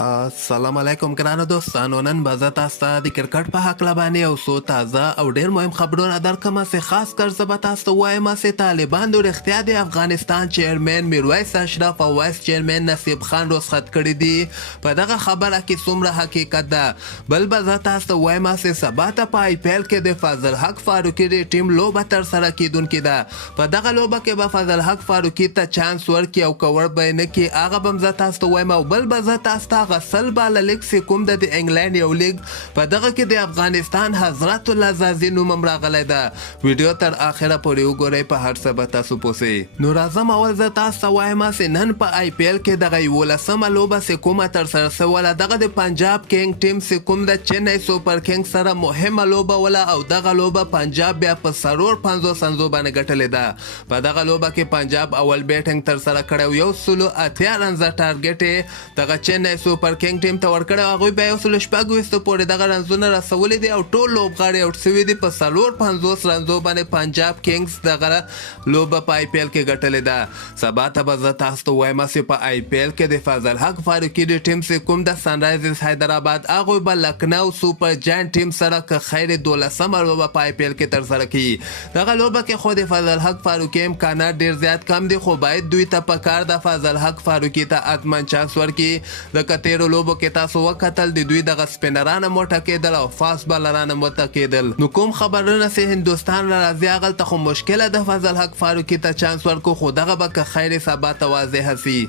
السلام علیکم ګرانو دوستانو. نن به زه تاسو ته د کرکټ په هکله باندې یو څو تازه او ډېر مهم خبرونه درکړم چې خاص کر زه به تاسو ته وایم چې طالبان د رښتیا د افغانستان چیرمن میرویس اشرف او وایس چیرمن نصیب خان رخصت کړي دي. په دغه خبره کې څومره حقیقت ده. بل به زه تاسو ته وایم چې سبا ته په آی پی ایل کې د فضل حق فاروقي د ټیم لوبه ترسره کیدونکې ده. په دغه لوبه کې به فضل حق فاروقي ته چانس ورکړي او که ور به نه کړي هغه به هم زه تاسو ته وایم. او بل به زه تاسو ته غسل بالا لیگ چې کوم د انګلند یو لیگ په دغه کې د افغانستان حضرت الله زازي نوم هم راغلی ده. ویډیو تر اخره پورې وګورئ، په هر څه به تاسو پوهیږئ. نو راځم اول زه تاسو ته وایم چې نن په آی پی ایل کې دغه 11مه لوبه چې کومه ترسره شوله دغه د پنجاب کینګ ټیم چې کوم د چنای سوپر کینګ سره مهمه لوبه وله او دغه لوبه پنجاب بیا په 50 باندې ګټلې ده. په دغه لوبه کې پنجاب اول بیټینګ ترسره کړی، 180 رنزه ټارګټ یې دغه چنای سوپر کینګ ټیم ته ورکړی. هغوی بیا 126 پورې دغه رنزونه رسولي دي او ټول لوبغاړي آوټ شوي دي. په 50 رنزو باندې پنجاب کینګز دغه لوبه په آی پی ایل کې ګټلې ده. سبا ته به زه تاسو ته وایم چې په آی پی ایل کې د فضل حق فاروقي د ټیم چې کوم د سنرایزرز حیدرآباد هغوی به لکنو سوپر جاینټ ټیم سره که خیر 12مه لوبه په آی پی ایل کې ترسره کړي. دغه لوبه کې خو د فضل حق فاروقي امکانات ډېر زیات کم دي، خو باید دوی ته پکار ده فضل حق فاروقي ته حتما چانس ورکړي. د تیرو لوبو کې تاسو وکتل د دوی دغه سپینرانه موټه کېدل او فاست بالرانه موټه کېدل. نو کوم خبرونه چې هندوستان را راځي هغلته خو مشکله ده فضل حق فاروقي ته چانس ورکو، خو دغه به که خیر سبا ته واضحه سي.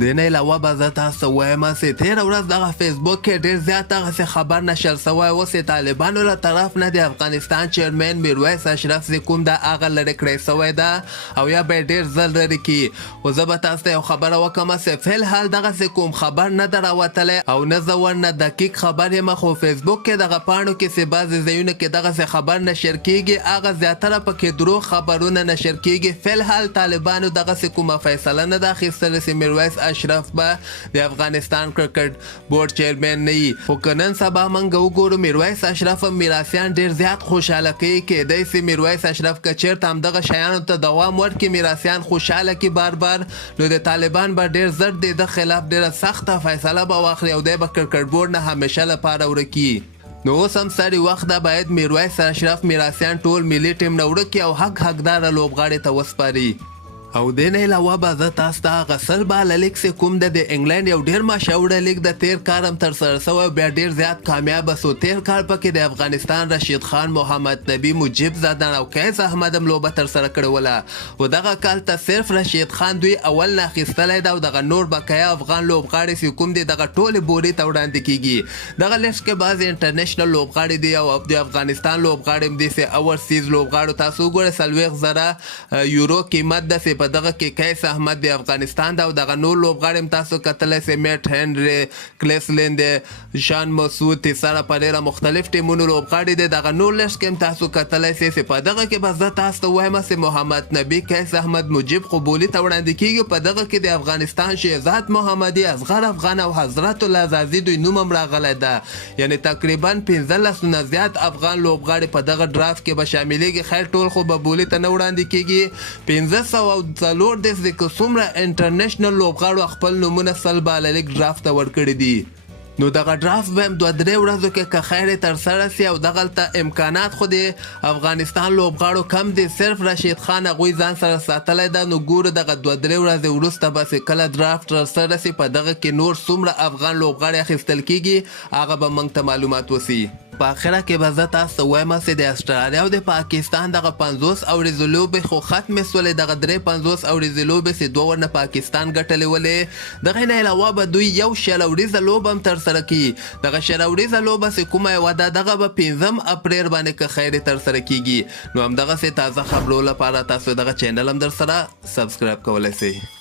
د نه علاوه به زه تاسو ته وایم چې تېره ورځ دغه فیسبوک کې ډېر زیات هغسې خبر نشر سوی و چې طالبانو له طرف نه د افغانستان چیرمن میرویس اشرف چې کوم ده هغه لرې کړی سوی ده او یا به یې ډېر ژر لرې کړي. خو زه به تاسو ته یو خبره وکړم چې فلحال دغسې کوم خبر نه ده راوتلی او نه زه ورنه دقیق خبر یم، خو فیسبوک کې دغه پاڼو کې چې بعضې ځایونو کې دغسې خبر نشر کېږي هغه زیاتره پکې دروغ خبرونه نشر کېږي. فلحال طالبانو دغسې کومه فیصله نه ده اخیستلې چې میرویس اشرف به د افغانستان کرکټ بورډ چیرمن نه وي. خو که نن سبا موږ وګورو میرویس اشرف هم میراثیان ډېر زیات خوشحاله کوي. کیدای سي میرویس اشرف که چېرته همدغه شیانو ته دوام ورکړي میراثیان خوشحاله کړي بار نو د طالبان به ډېر زر د ده خلاف ډېره سخته فیصله به واخلي او دی به کرکټ بورډ نه همیشه لپاره ورک کړي. نو اوس هم سری وخت ده باید میرویس اشرف میراثیان ټول ملي ټیم نه ورک کړي او حقداره لوبغاړي ته وسپاري. او د نه علاوه به زه تاسو ته هغه سل باله لیګ چې کوم د انګلند یو ډېر مشهوره لیګ د تیر کال هم ترسره شوی بیا ډېر زیات کامیابه سو. تیر کال پکې د افغانستان رشید خان، محمد نبي، مجیب زدن او قیس احمد هم لوبه ترسره کړې وله. و دغه کال ته صرف رشید خان دوی اول نه اخیستلی ده او دغه نور بقیه افغان لوبغاړي چې کوم دي دغه ټولې بورې ته وړاندې کیږي. دغه لیست کې بعضې انټرنیشنل لوبغاړي دي او د افغانستان لوبغاړي هم دي چې اوورسیز لوبغاړو تاسو وګورئ 40,000 یورو قیمت ده. په دغه کې قیس احمد د افغانستان ده او دغه نور لوبغاړي هم تاسو کتلی سئ میټ هنري، کلیسلین دی، شان مسعود، تیسره پریرا مختلف ټیمونو لوبغاړي دي. دغه نور لیست کې هم تاسو کتلی سئ چې په دغه کې به زه تاسو ته وایم چې محمد نبي، قیس احمد، مجیب قبولي ته وړاندې کیږي. په دغه کې د افغانستان شهزاد محمدي، اصغر افغان او حضرت الله زازي دوی نوم هم راغلی ده. یعنې تقریبا 15 نه زیات افغان لوبغاړي په دغه ډرافت کې به شاملیږي. خیر ټول خو به بولي ته نه وړاندې کیږي. 1500 داسې دی که څومره انټرنیشنل لوبغاړو خپل نومونه سل باله لیګ ډرافت ته ورکړي دي. نو دغه ډرافت به هم 2-3 ورځو کې که خیر ترسره سي او دغلته امکانات خو د افغانستان لوبغاړو کم دي. صرف رشید خان هغوی ځان سره ساتلی ده. نو ګورو دغه 2-3 ورځې وروسته به چې کله ډرافت ترسره سي په دغه کې نور څومره افغان لوبغاړي اخیستل کیږي هغه به موږ ته معلومات وسي. په اخره کې به زه تاسو ته وایم چې د اسټرالیا او د پاکستان دغه 50 اوريزې لوبې خو ختمې سولې. دغه 53 اوريزې لوبې چې 2 ورنه پاکستان ګټلې ولې. دغه نه علاوه به دوی یو 60 اوريزه لوبه هم ترسره کړي. دغه 60 اوريزه لوبه چې کومه یوه ده دغه به 5 اپریل باندې که خیر ترسره کیږي. نو همدغسې تازه خبرو لپاره تاسو دغه چینل هم در سره سبسکرایب کولی سئ.